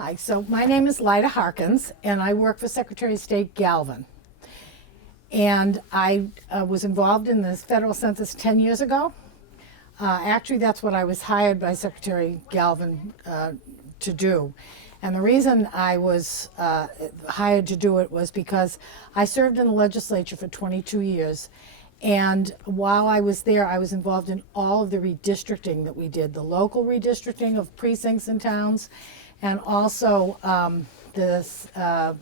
Hi, so my name is Lyda Harkins, and I work for Secretary of State Galvin. And I was involved in the federal census 10 years ago. Actually, that's what I was hired by Secretary Galvin to do. And the reason I was hired to do it was because I served in the legislature for 22 years. And while I was there, I was involved in all of the redistricting that we did, the local redistricting of precincts and towns, and also the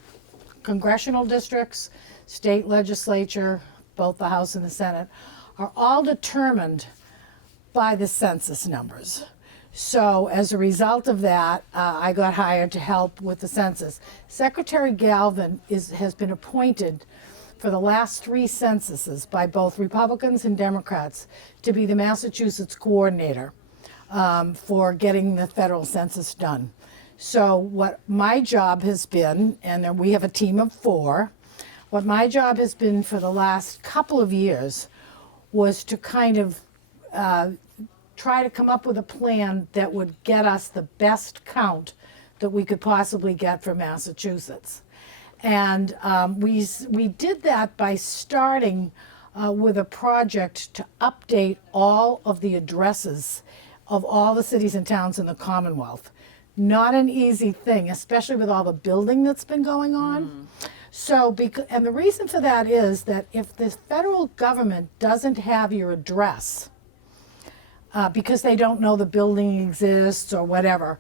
congressional districts, state legislature, both the House and the Senate, are all determined by the census numbers. So as a result of that, I got hired to help with the census. Secretary Galvin has been appointed for the last 3 censuses by both Republicans and Democrats to be the Massachusetts coordinator for getting the federal census done. So what my job has been, and then we have a team of 4, what my job has been for the last couple of years was to kind of try to come up with a plan that would get us the best count that we could possibly get for Massachusetts. And we did that by starting with a project to update all of the addresses of all the cities and towns in the Commonwealth. Not an easy thing, especially with all the building that's been going on. So, and the reason for that is that if the federal government doesn't have your address, because they don't know the building exists or whatever,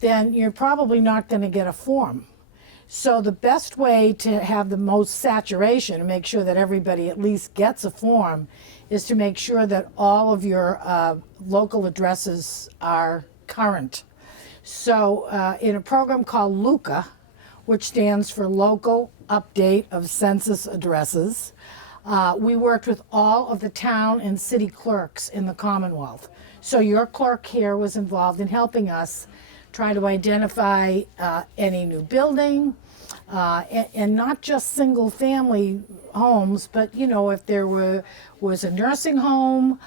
then you're probably not going to get a form. So the best way to have the most saturation and make sure that everybody at least gets a form is to make sure that all of your local addresses are current. So in a program called LUCA, which stands for Local Update of Census Addresses, we worked with all of the town and city clerks in the Commonwealth. So your clerk here was involved in helping us try to identify any new building, and not just single family homes, but if there was a nursing home,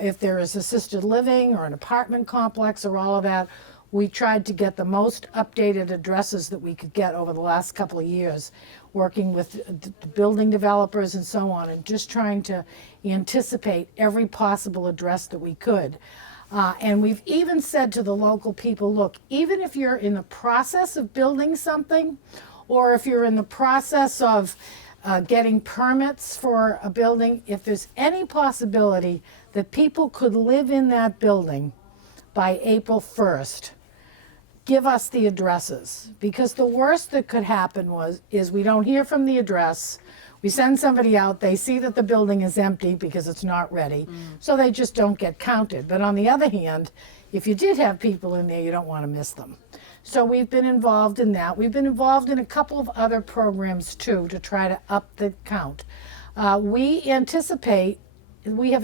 if there is assisted living or an apartment complex or all of that. We tried to get the most updated addresses that we could get over the last couple of years, working with the building developers and so on, and just trying to anticipate every possible address that we could. And we've even said to the local people, look, even if you're in the process of building something, or if you're in the process of getting permits for a building, if there's any possibility that people could live in that building by April 1st, give us the addresses, because the worst that could happen is we don't hear from the address. We send somebody out, they see that the building is empty because it's not ready, so they just don't get counted. But on the other hand, if you did have people in there, you don't want to miss them. So we've been involved in that. We've been involved in a couple of other programs too to try to up the count. We have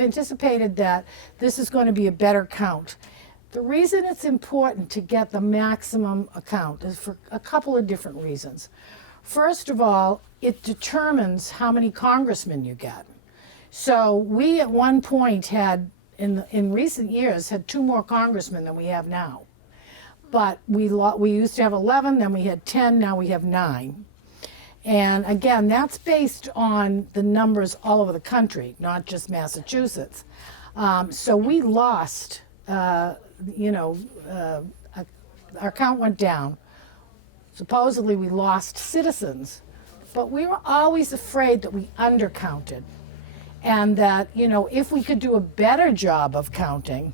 anticipated that this is going to be a better count. The reason it's important to get the maximum count is for a couple of different reasons. First of all, it determines how many congressmen you get. So we at one point had, in recent years, had 2 more congressmen than we have now. But we used to have 11, then we had 10, now we have 9. And again, that's based on the numbers all over the country, not just Massachusetts. So we lost, our count went down. Supposedly we lost citizens, but we were always afraid that we undercounted. And that, if we could do a better job of counting,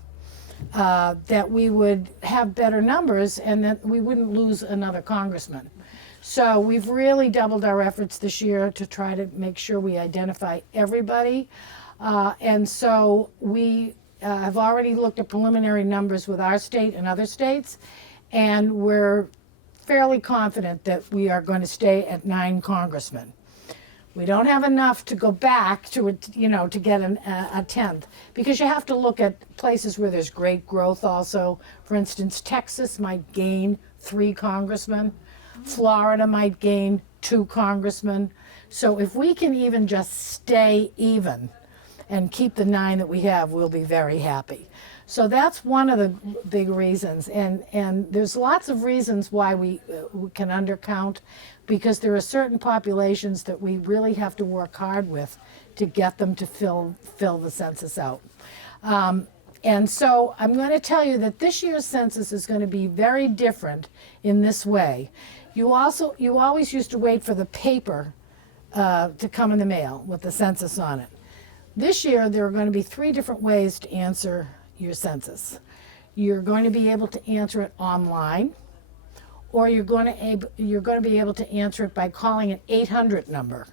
that we would have better numbers and that we wouldn't lose another congressman. So we've really doubled our efforts this year to try to make sure we identify everybody. And so we have already looked at preliminary numbers with our state and other states, and we're fairly confident that we are going to stay at 9 congressmen. We don't have enough to go back to, to get a 10th, because you have to look at places where there's great growth also. For instance, Texas might gain 3 congressmen. Florida might gain 2 congressmen. So if we can even just stay even, and keep the 9 that we have, we'll be very happy. So that's one of the big reasons, and there's lots of reasons why we can undercount, because there are certain populations that we really have to work hard with to get them to fill the census out. And so I'm going to tell you that this year's census is going to be very different in this way. You always used to wait for the paper to come in the mail with the census on it. This year there are going to be 3 different ways to answer your census. You're going to be able to answer it online, or you're going to be able to answer it by calling an 800 number.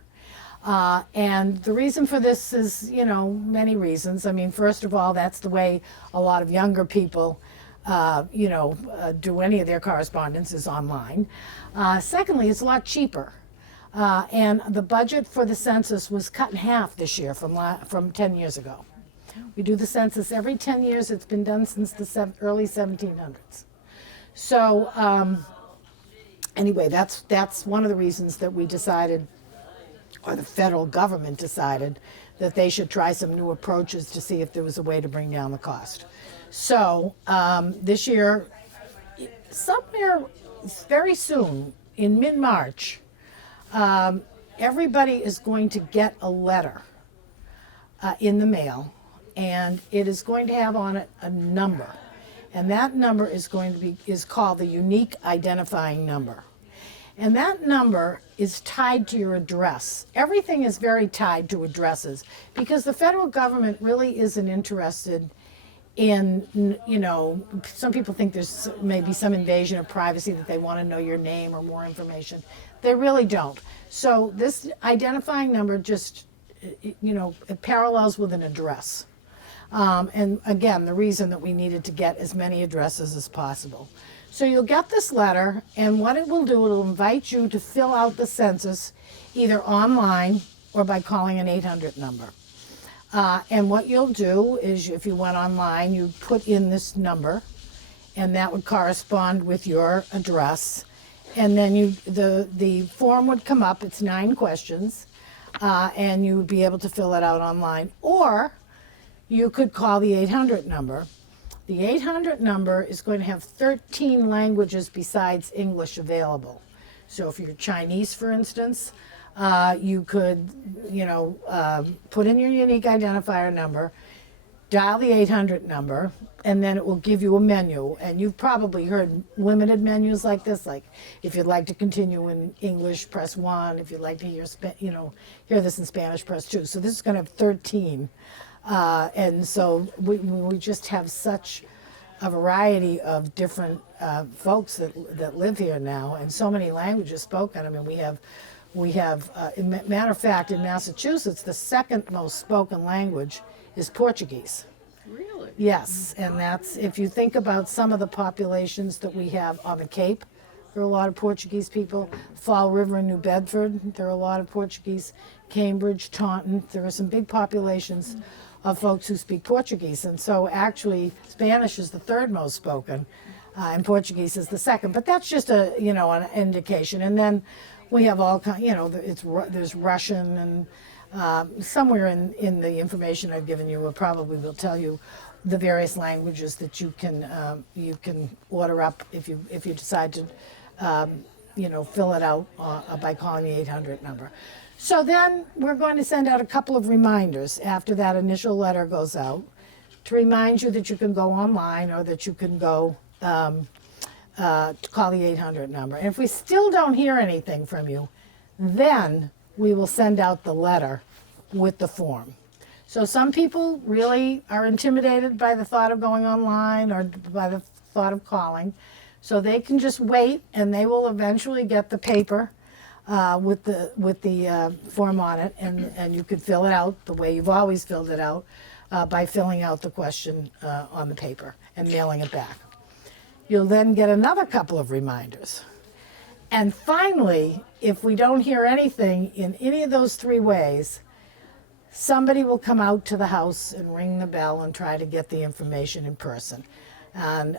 And the reason for this is, many reasons. I mean, first of all, that's the way a lot of younger people, do any of their correspondence is online. Secondly, it's a lot cheaper. And the budget for the census was cut in half this year from 10 years ago. We do the census every 10 years. It's been done since the early 1700s. So anyway, that's one of the reasons that we decided, or the federal government decided, that they should try some new approaches to see if there was a way to bring down the cost. So this year, somewhere very soon, in mid-March, everybody is going to get a letter in the mail, and it is going to have on it a number, and that number is called the unique identifying number. And that number is tied to your address. Everything is very tied to addresses, because the federal government really isn't interested in, some people think there's maybe some invasion of privacy, that they want to know your name or more information. They really don't. So this identifying number just, it parallels with an address. And again, the reason that we needed to get as many addresses as possible. So you'll get this letter, and what it will do, it'll invite you to fill out the census either online or by calling an 800 number. And what you'll do is, if you went online, you put in this number, and that would correspond with your address. And then the form would come up. It's 9 questions, and you would be able to fill it out online. Or you could call the 800 number. The 800 number is going to have 13 languages besides English available. So if you're Chinese, for instance, you could, put in your unique identifier number, dial the 800 number, and then it will give you a menu. And you've probably heard limited menus like this, like if you'd like to continue in English, press 1. If you'd like to hear this in Spanish, press 2. So this is going to have 13. And so we just have such a variety of different folks that live here now, and so many languages spoken. I mean, we have matter of fact, in Massachusetts, the second most spoken language is Portuguese. Really? Yes, and that's, if you think about some of the populations that we have on the Cape, there are a lot of Portuguese people. Fall River in New Bedford, there are a lot of Portuguese. Cambridge, Taunton, there are some big populations of folks who speak Portuguese. And so actually Spanish is the 3rd most spoken, and Portuguese is the 2nd. But that's just an indication. And then we have all kinds, there's Russian, and somewhere in the information I've given you, probably will tell you the various languages that you can order up if you decide to fill it out by calling the 800 number. So then we're going to send out a couple of reminders after that initial letter goes out to remind you that you can go online, or that you can go to call the 800 number. And if we still don't hear anything from you, then we will send out the letter with the form. So some people really are intimidated by the thought of going online or by the thought of calling. So they can just wait, and they will eventually get the paper with the form on it, and you could fill it out the way you've always filled it out, by filling out the question on the paper and mailing it back. You'll then get another couple of reminders. And finally, if we don't hear anything in any of those 3 ways, somebody will come out to the house and ring the bell and try to get the information in person. And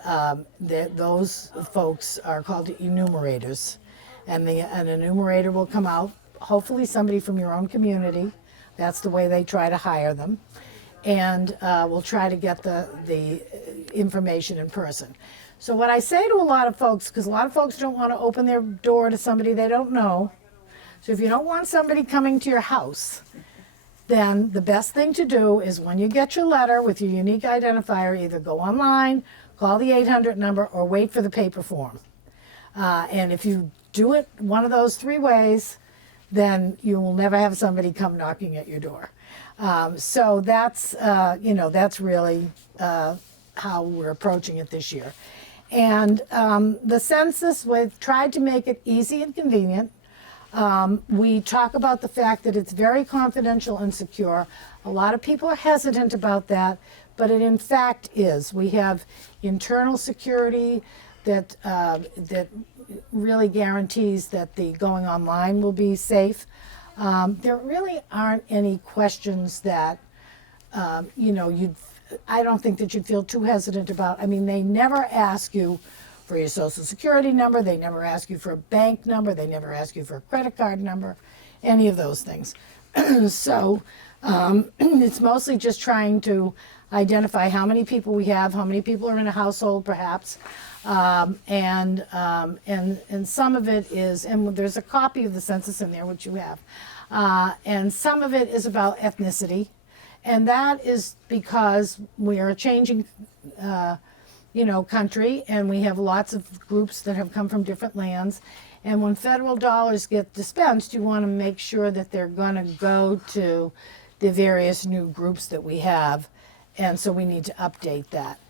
those folks are called enumerators. And an enumerator will come out, hopefully somebody from your own community. That's the way they try to hire them. and we'll try to get the information in person. So what I say to a lot of folks, because a lot of folks don't want to open their door to somebody they don't know, so if you don't want somebody coming to your house, then the best thing to do is when you get your letter with your unique identifier, either go online, call the 800 number, or wait for the paper form. And if you do it one of those three ways, then you will never have somebody come knocking at your door. So that's, that's really how we're approaching it this year. And the census, we've tried to make it easy and convenient. We talk about the fact that it's very confidential and secure. A lot of people are hesitant about that, but it in fact is. We have internal security that really guarantees that the going online will be safe. There really aren't any questions that I don't think that you'd feel too hesitant about. I mean, they never ask you for your social security number, they never ask you for a bank number, they never ask you for a credit card number, any of those things. So it's mostly just trying to identify how many people we have, how many people are in a household perhaps, and some of it is, and there's a copy of the census in there, which you have, and some of it is about ethnicity. And that is because we are a changing, country, and we have lots of groups that have come from different lands. And when federal dollars get dispensed, you want to make sure that they're going to go to the various new groups that we have. And so we need to update that.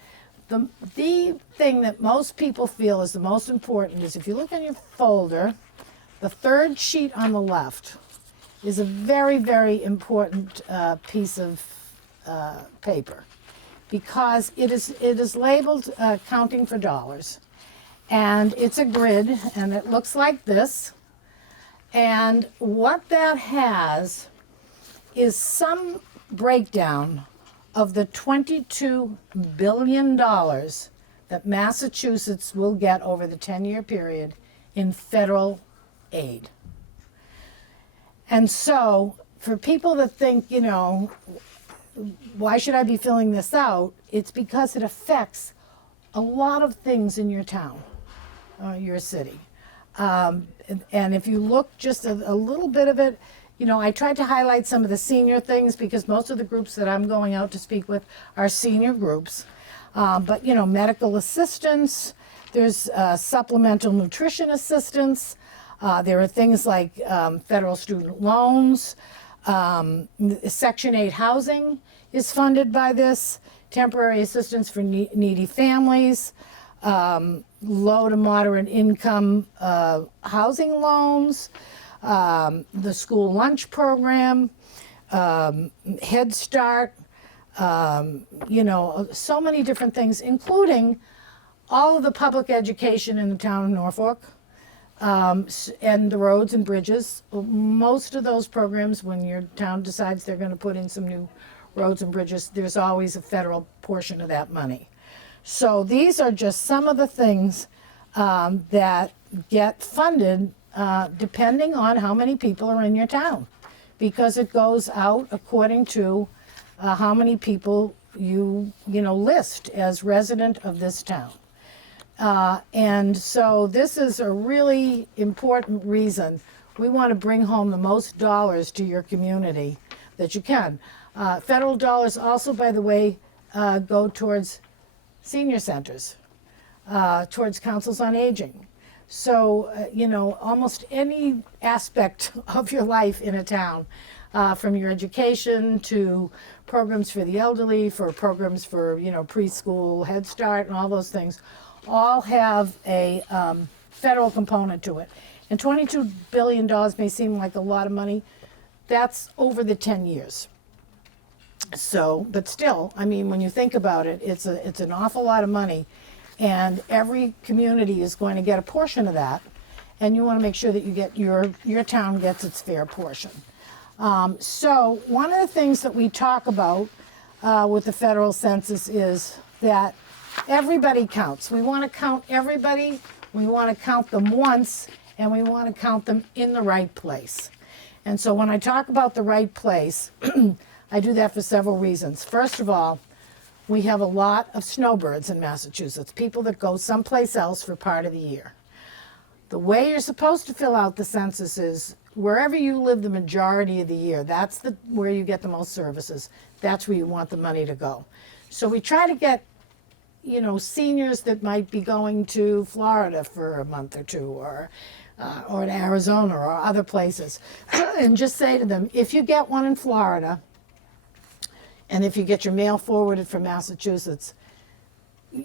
The thing that most people feel is the most important is if you look in your folder, the third sheet on the left is a very, very important piece of paper, because it is labeled counting for dollars, and it's a grid, and it looks like this. And what that has is some breakdown of the $22 billion that Massachusetts will get over the 10-year period in federal aid. And so for people that think, why should I be filling this out? It's because it affects a lot of things in your town, your city. And if you look just a little bit of it, I tried to highlight some of the senior things because most of the groups that I'm going out to speak with are senior groups. But, medical assistance, there's supplemental nutrition assistance. There are things like federal student loans. Section 8 housing is funded by this. Temporary assistance for needy families. Low to moderate income housing loans. The school lunch program. Head Start. So many different things, including all of the public education in the town of Norfolk. And the roads and bridges. Most of those programs, when your town decides they're going to put in some new roads and bridges, there's always a federal portion of that money. So these are just some of the things that get funded depending on how many people are in your town, because it goes out according to how many people you list as resident of this town. And so this is a really important reason. We want to bring home the most dollars to your community that you can. Federal dollars also, by the way, go towards senior centers, towards councils on aging. So, almost any aspect of your life in a town, from your education to programs for the elderly, for programs for, preschool, Head Start, and all those things, all have a federal component to it. And $22 billion may seem like a lot of money. That's over the 10 years. So, but still, when you think about it, it's an awful lot of money, and every community is going to get a portion of that, and you want to make sure that you get your town gets its fair portion. So one of the things that we talk about with the federal census is that everybody counts. We want to count everybody. We want to count them once, and we want to count them in the right place. And so when I talk about the right place, I do that for several reasons. First of all, we have a lot of snowbirds in Massachusetts, people that go someplace else for part of the year. The way you're supposed to fill out the census is wherever you live the majority of the year, that's where you get the most services. That's where you want the money to go. So we try to get, seniors that might be going to Florida for a month or two, or to Arizona or other places, and just say to them, if you get one in Florida, and if you get your mail forwarded from Massachusetts,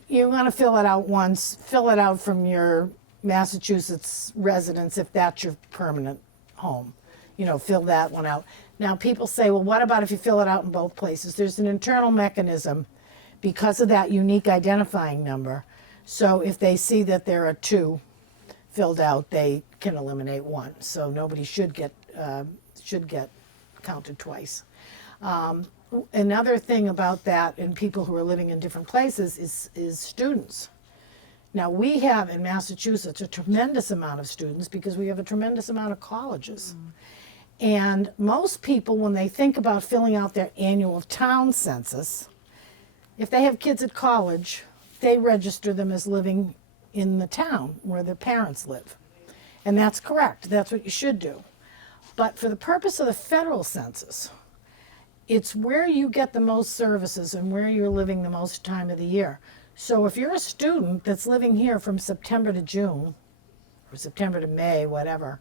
you want to fill it out once, fill it out from your Massachusetts residence if that's your permanent home. Fill that one out. Now people say, well, what about if you fill it out in both places? There's an internal mechanism because of that unique identifying number. So if they see that there are two filled out, they can eliminate one. So nobody should get counted twice. Another thing about that and people who are living in different places is students. Now we have in Massachusetts a tremendous amount of students because we have a tremendous amount of colleges. And most people, when they think about filling out their annual town census, if they have kids at college, they register them as living in the town where their parents live. And that's correct. That's what you should do. But for the purpose of the federal census, it's where you get the most services and where you're living the most time of the year. So if you're a student that's living here from September to June, or September to May, whatever,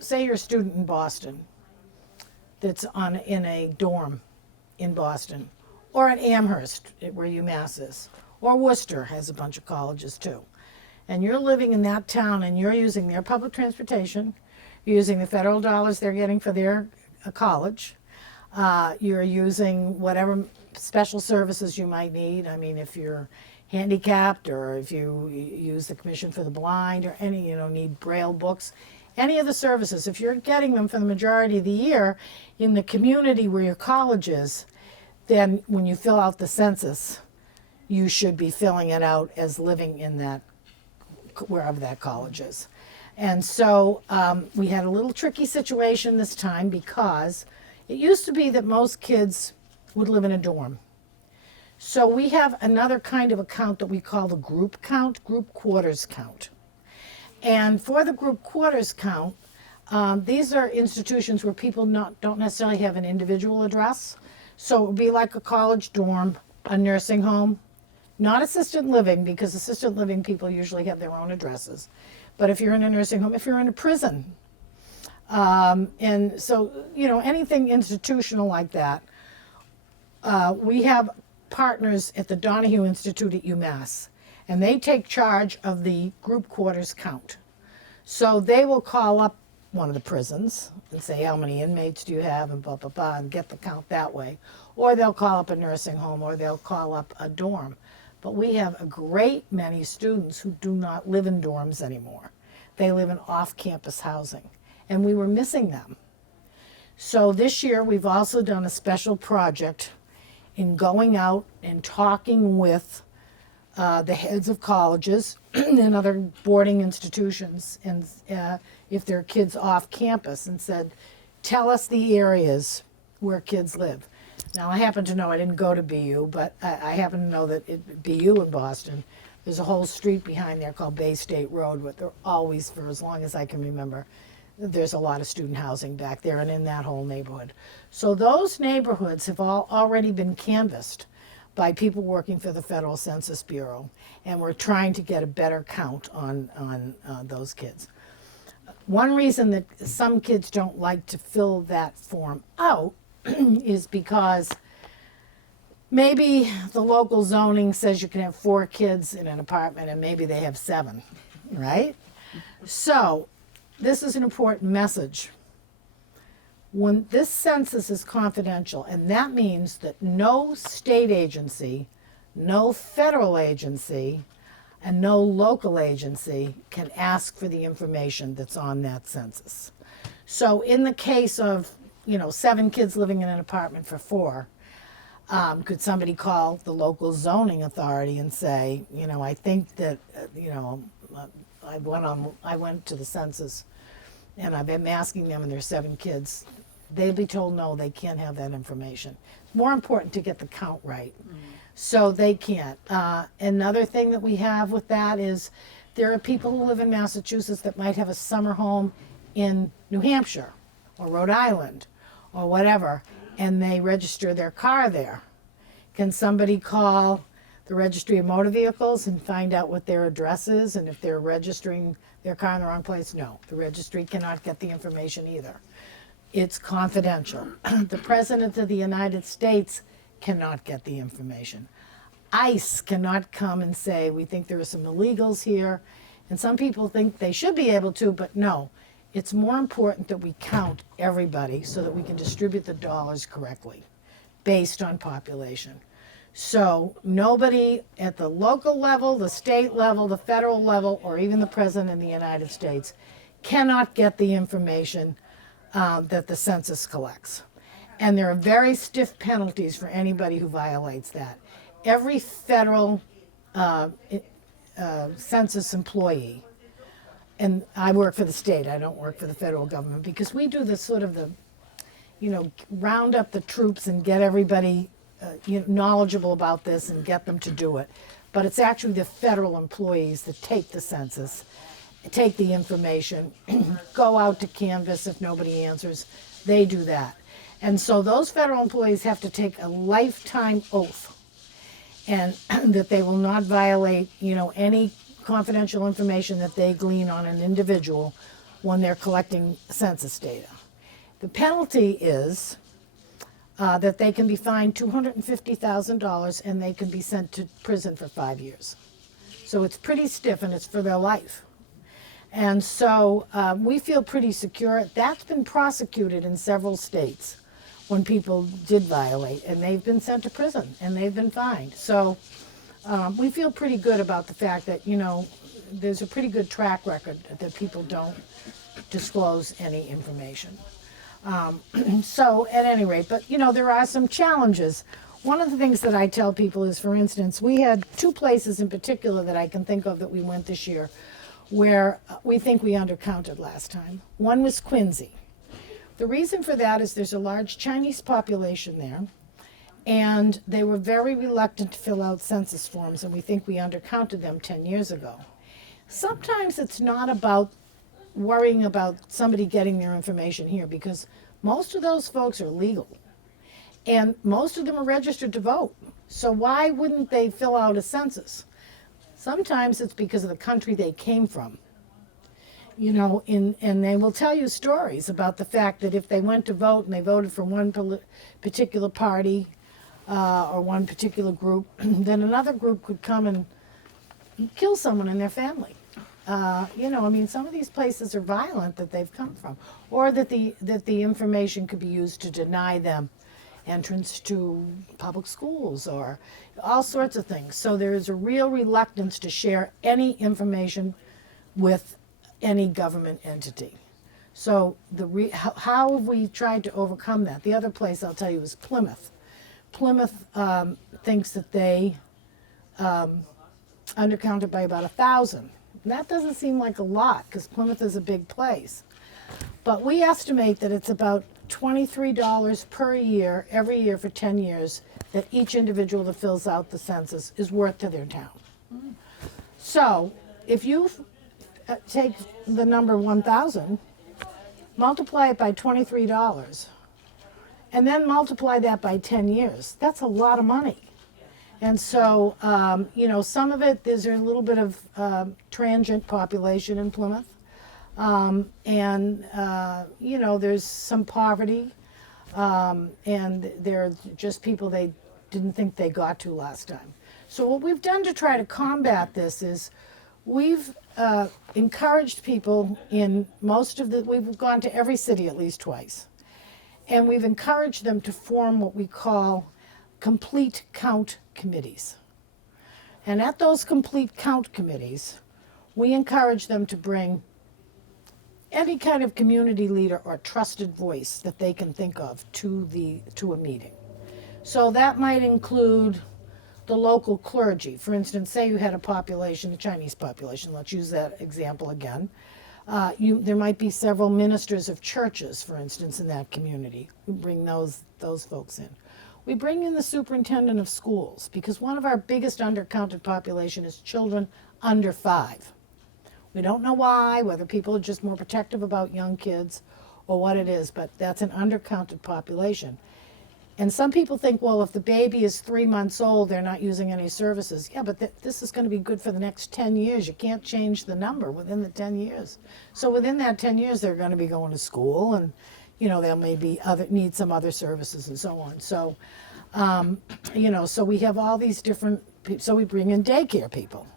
say you're a student in Boston that's in a dorm in Boston, or at Amherst, where UMass is, or Worcester has a bunch of colleges too. And you're living in that town and you're using their public transportation, you're using the federal dollars they're getting for their college, you're using whatever special services you might need. I mean, if you're handicapped or if you use the Commission for the Blind or any, need Braille books, any of the services, if you're getting them for the majority of the year in the community where your college is, then when you fill out the census, you should be filling it out as living in that, wherever that college is. And so we had a little tricky situation this time because it used to be that most kids would live in a dorm. So we have another kind of a count that we call the group count, group quarters count. And for the group quarters count, these are institutions where people don't necessarily have an individual address. So it would be like a college dorm, a nursing home, not assisted living, because assisted living people usually have their own addresses. But if you're in a nursing home, if you're in a prison, and so, anything institutional like that, we have partners at the Donahue Institute at UMass, and they take charge of the group quarters count. So they will call up one of the prisons and say, how many inmates do you have, and blah, blah, blah, and get the count that way. Or they'll call up a nursing home, or they'll call up a dorm. But we have a great many students who do not live in dorms anymore. They live in off-campus housing, and we were missing them. So this year we've also done a special project in going out and talking with the heads of colleges and other boarding institutions, and if there are kids off campus, and said, tell us the areas where kids live. Now I happen to know, I didn't go to BU, but I happen to know that at BU in Boston, there's a whole street behind there called Bay State Road, where they're always, for as long as I can remember, there's a lot of student housing back there and in that whole neighborhood. So those neighborhoods have already been canvassed by people working for the Federal Census Bureau, and we're trying to get a better count on those kids. One reason that some kids don't like to fill that form out is because maybe the local zoning says you can have 4 kids in an apartment and maybe they have 7, right? So this is an important message. When this census is confidential, and that means that no state agency, no federal agency, and no local agency can ask for the information that's on that census. So in the case of 7 kids living in an apartment for 4, could somebody call the local zoning authority and say, I think that, I went to the census and I've been asking them, and there's 7 kids they'll be told no, they can't have that information. It's more important to get the count right. So they can't. Another thing that we have with that is there are people who live in Massachusetts that might have a summer home in New Hampshire or Rhode Island or whatever, and they register their car there. Can somebody call the Registry of Motor Vehicles and find out what their address is and if they're registering their car in the wrong place? No, the registry cannot get the information either. It's confidential. The President of the United States cannot get the information. ICE cannot come and say, we think there are some illegals here. And some people think they should be able to, but no. It's more important that we count everybody so that we can distribute the dollars correctly based on population. So nobody at the local level, the state level, the federal level, or even the President of the United States cannot get the information that the census collects. And there are very stiff penalties for anybody who violates that. Every federal census employee, and I work for the state, I don't work for the federal government, because we do the sort of the, round up the troops and get everybody knowledgeable about this and get them to do it. But it's actually the federal employees that take the census, take the information, go out to canvass if nobody answers, they do that. And so those federal employees have to take a lifetime oath and that they will not violate, any confidential information that they glean on an individual when they're collecting census data. The penalty is that they can be fined $250,000 and they can be sent to prison for 5 years. So it's pretty stiff and it's for their life. And so we feel pretty secure. That's been prosecuted in several states when people did violate, and they've been sent to prison and they've been fined. So we feel pretty good about the fact that, there's a pretty good track record that people don't disclose any information. So at any rate, but there are some challenges. One of the things that I tell people is, for instance, we had 2 places in particular that I can think of that we went this year where we think we undercounted last time. One was Quincy. The reason for that is there's a large Chinese population there, and they were very reluctant to fill out census forms, and we think we undercounted them 10 years ago. Sometimes it's not about worrying about somebody getting their information here, because most of those folks are legal, and most of them are registered to vote. So why wouldn't they fill out a census? Sometimes it's because of the country they came from. And they will tell you stories about the fact that if they went to vote and they voted for one particular party or one particular group, then another group could come and kill someone in their family. Some of these places are violent that they've come from, or that the information could be used to deny them entrance to public schools or all sorts of things. So there is a real reluctance to share any information with any government entity. So how have we tried to overcome that? The other place I'll tell you is Plymouth. Plymouth thinks that they undercounted by about 1,000. That doesn't seem like a lot because Plymouth is a big place. But we estimate that it's about $23 per year, every year for 10 years, that each individual that fills out the census is worth to their town. So if you take the number 1,000, multiply it by $23, and then multiply that by 10 years, that's a lot of money. And so, some of it, there's a little bit of transient population in Plymouth. There's some poverty, and there are just people they didn't think they got to last time. So what we've done to try to combat this is we've encouraged people in we've gone to every city at least twice, and we've encouraged them to form what we call complete count committees. And at those complete count committees, we encourage them to bring any kind of community leader or trusted voice that they can think of to a meeting. So that might include the local clergy. For instance, say you had a population, a Chinese population, let's use that example again. There might be several ministers of churches, for instance, in that community. We bring those folks in. We bring in the superintendent of schools because one of our biggest undercounted population is children under 5. We don't know why, whether people are just more protective about young kids or what it is, but that's an undercounted population. And some people think, well, if the baby is 3 months old, they're not using any services. Yeah, but this is going to be good for the next 10 years. You can't change the number within the 10 years. So within that 10 years, they're going to be going to school, and they'll maybe need some other services and so on. So, so we have all these different. So we bring in daycare people,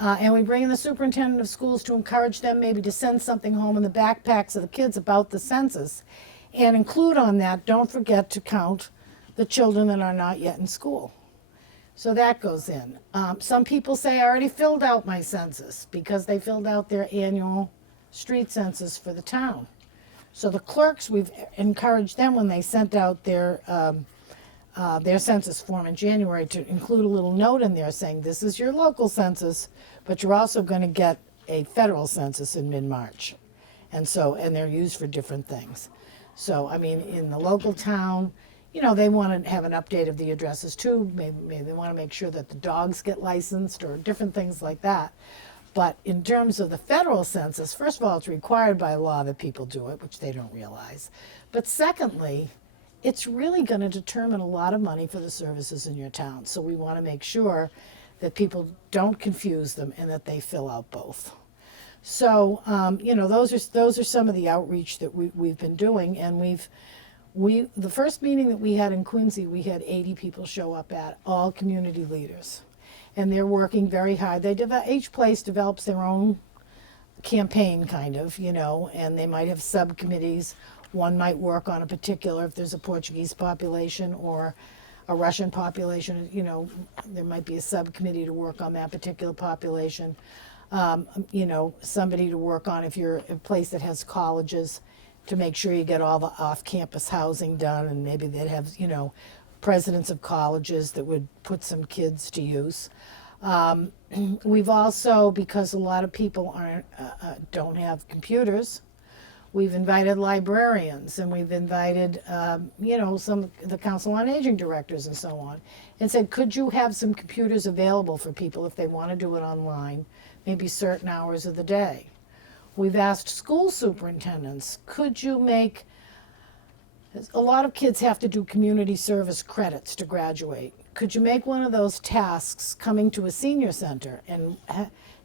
and we bring in the superintendent of schools to encourage them maybe to send something home in the backpacks of the kids about the census. And include on that, don't forget to count the children that are not yet in school. So that goes in. Some people say, I already filled out my census because they filled out their annual street census for the town. So the clerks, we've encouraged them when they sent out their census form in January to include a little note in there saying, this is your local census, but you're also going to get a federal census in mid-March. And they're used for different things. So, I mean, in the local town, they want to have an update of the addresses too. Maybe they want to make sure that the dogs get licensed or different things like that. But in terms of the federal census, first of all, it's required by law that people do it, which they don't realize. But secondly, it's really going to determine a lot of money for the services in your town. So we want to make sure that people don't confuse them and that they fill out both. So, those are some of the outreach that we've been doing, and the first meeting that we had in Quincy, we had 80 people show up at, all community leaders, and they're working very hard. Each place develops their own campaign, kind of, and they might have subcommittees. One might work on a particular, if there's a Portuguese population or a Russian population, there might be a subcommittee to work on that particular population. Somebody to work on if you're a place that has colleges to make sure you get all the off-campus housing done, and maybe they'd have, presidents of colleges that would put some kids to use. We've also, because a lot of people don't have computers, we've invited librarians, and we've invited, some the Council on Aging directors and so on, and said, could you have some computers available for people if they want to do it online? Maybe certain hours of the day. We've asked school superintendents, could you make, a lot of kids have to do community service credits to graduate. Could you make one of those tasks coming to a senior center and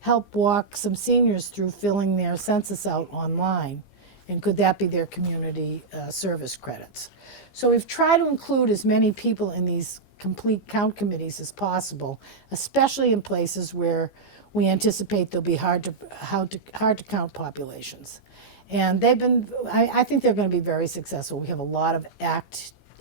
help walk some seniors through filling their census out online? And could that be their community service credits? So we've tried to include as many people in these complete count committees as possible, especially in places where we anticipate there'll be hard to count populations. And I think they're going to be very successful. We have a lot of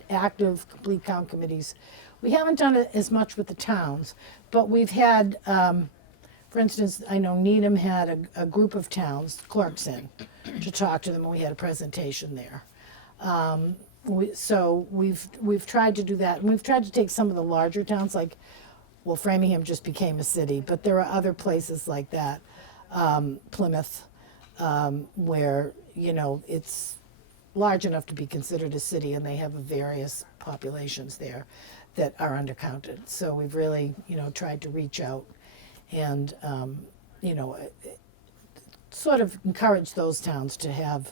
active complete count committees. We haven't done it as much with the towns, but we've had, for instance, I know Needham had a group of towns, clerks in, to talk to them, and we had a presentation there. So we've tried to do that, and we've tried to take some of the larger towns, like, well, Framingham just became a city, but there are other places like that, Plymouth, where, it's large enough to be considered a city, and they have various populations there that are undercounted. So we've really, tried to reach out and, sort of encourage those towns to have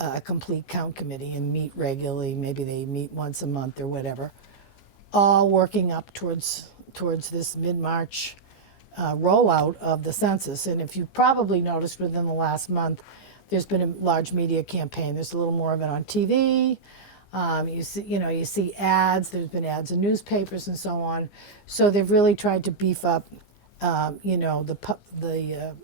a complete count committee and meet regularly. Maybe they meet once a month or whatever, all working up towards this mid-March rollout of the census. And if you've probably noticed within the last month, there's been a large media campaign. There's a little more of it on TV. You see ads. There's been ads in newspapers and so on. So they've really tried to beef up, the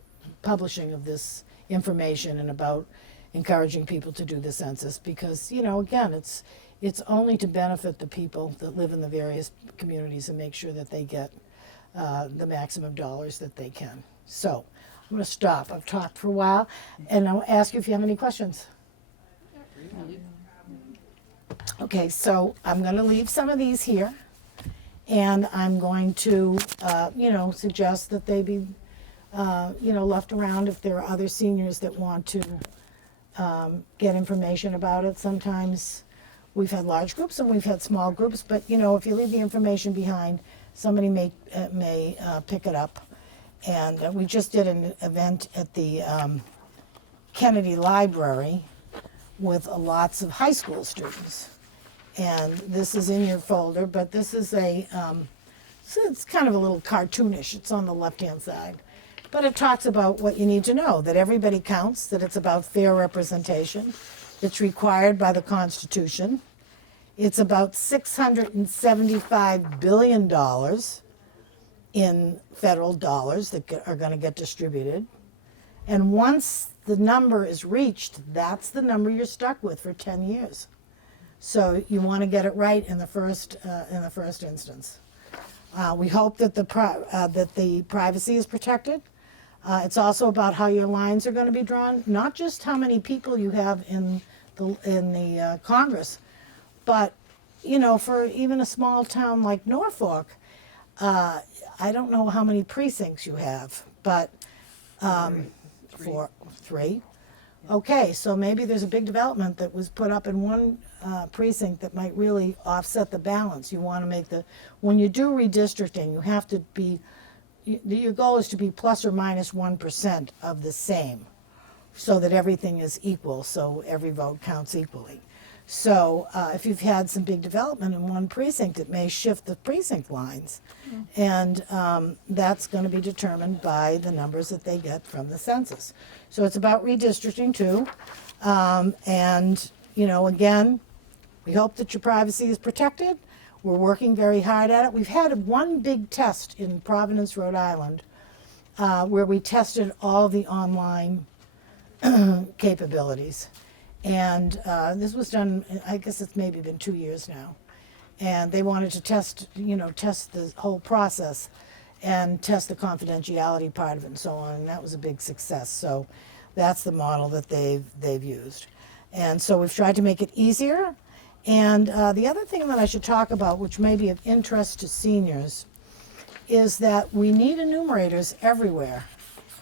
publishing of this information and about encouraging people to do the census, because again, it's only to benefit the people that live in the various communities and make sure that they get the maximum dollars that they can. So I'm going to stop. I've talked for a while, and I'll ask you if you have any questions. Okay, so I'm going to leave some of these here, and I'm going to, suggest that they be left around if there are other seniors that want to get information about it. Sometimes we've had large groups and we've had small groups, but if you leave the information behind, somebody may pick it up. And we just did an event at the Kennedy Library with lots of high school students. And this is in your folder, but this is it's kind of a little cartoonish. It's on the left-hand side. But it talks about what you need to know, that everybody counts, that it's about fair representation. It's required by the Constitution. It's about $675 billion in federal dollars that are going to get distributed. And once the number is reached, that's the number you're stuck with for 10 years. So you want to get it right in the first instance. We hope that the privacy is protected. It's also about how your lines are going to be drawn, not just how many people you have in the Congress, but for even a small town like Norfolk, I don't know how many precincts you have, but three. Okay, so maybe there's a big development that was put up in one precinct that might really offset the balance. You want to when you do redistricting, you have to be, your goal is to be plus or minus 1% of the same, so that everything is equal, so every vote counts equally. So if you've had some big development in one precinct, it may shift the precinct lines. And that's going to be determined by the numbers that they get from the census. So it's about redistricting too. And, again, we hope that your privacy is protected. We're working very hard at it. We've had one big test in Providence, Rhode Island, where we tested all the online capabilities. And this was done, I guess it's maybe been 2 years now. And they wanted to test the whole process and test the confidentiality part of it and so on. And that was a big success. So that's the model that they've used. And so we've tried to make it easier. And the other thing that I should talk about, which may be of interest to seniors, is that we need enumerators everywhere.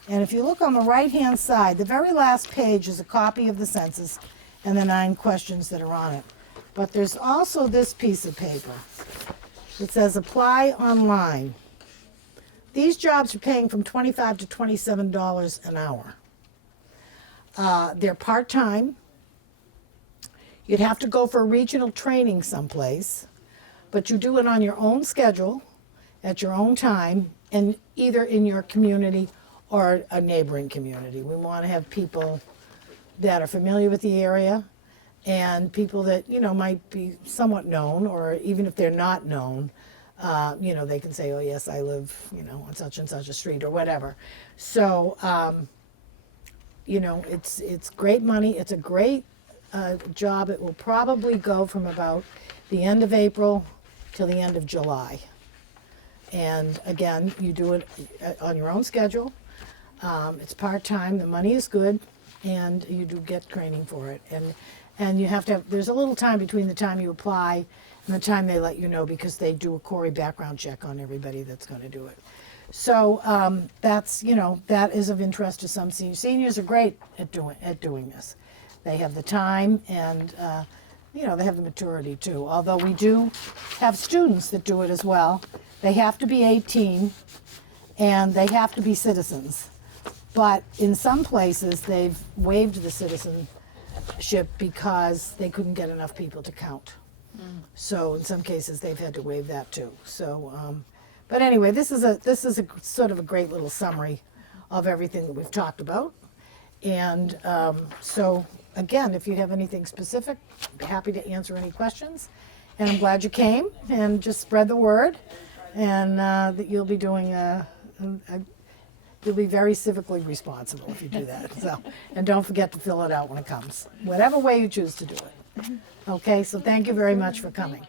And if you look on the right-hand side, the very last page is a copy of the census and the 9 questions that are on it. But there's also this piece of paper. It says apply online. These jobs are paying from $25 to $27 an hour. They're part-time. You'd have to go for regional training someplace, but you do it on your own schedule, at your own time, and either in your community or a neighboring community. We want to have people that are familiar with the area and people that, might be somewhat known, or even if they're not known, they can say, oh yes, I live, on such and such a street or whatever. So, it's great money. It's a great job. It will probably go from about the end of April till the end of July. And again, you do it on your own schedule. It's part-time, the money is good, and you do get training for it. And you have to have, there's a little time between the time you apply and the time they let you know, because they do a Corey background check on everybody that's going to do it. So that's, that is of interest to some seniors. Seniors are great at doing this. They have the time and, they have the maturity too. Although we do have students that do it as well. They have to be 18 and they have to be citizens. But in some places, they've waived the citizenship because they couldn't get enough people to count. So in some cases, they've had to waive that too. So, but anyway, this is a sort of a great little summary of everything that we've talked about. And so again, if you have anything specific, I'd be happy to answer any questions. And I'm glad you came, and just spread the word, and that you'll be doing you'll be very civically responsible if you do that. So, and don't forget to fill it out when it comes, whatever way you choose to do it. Okay, so thank you very much for coming.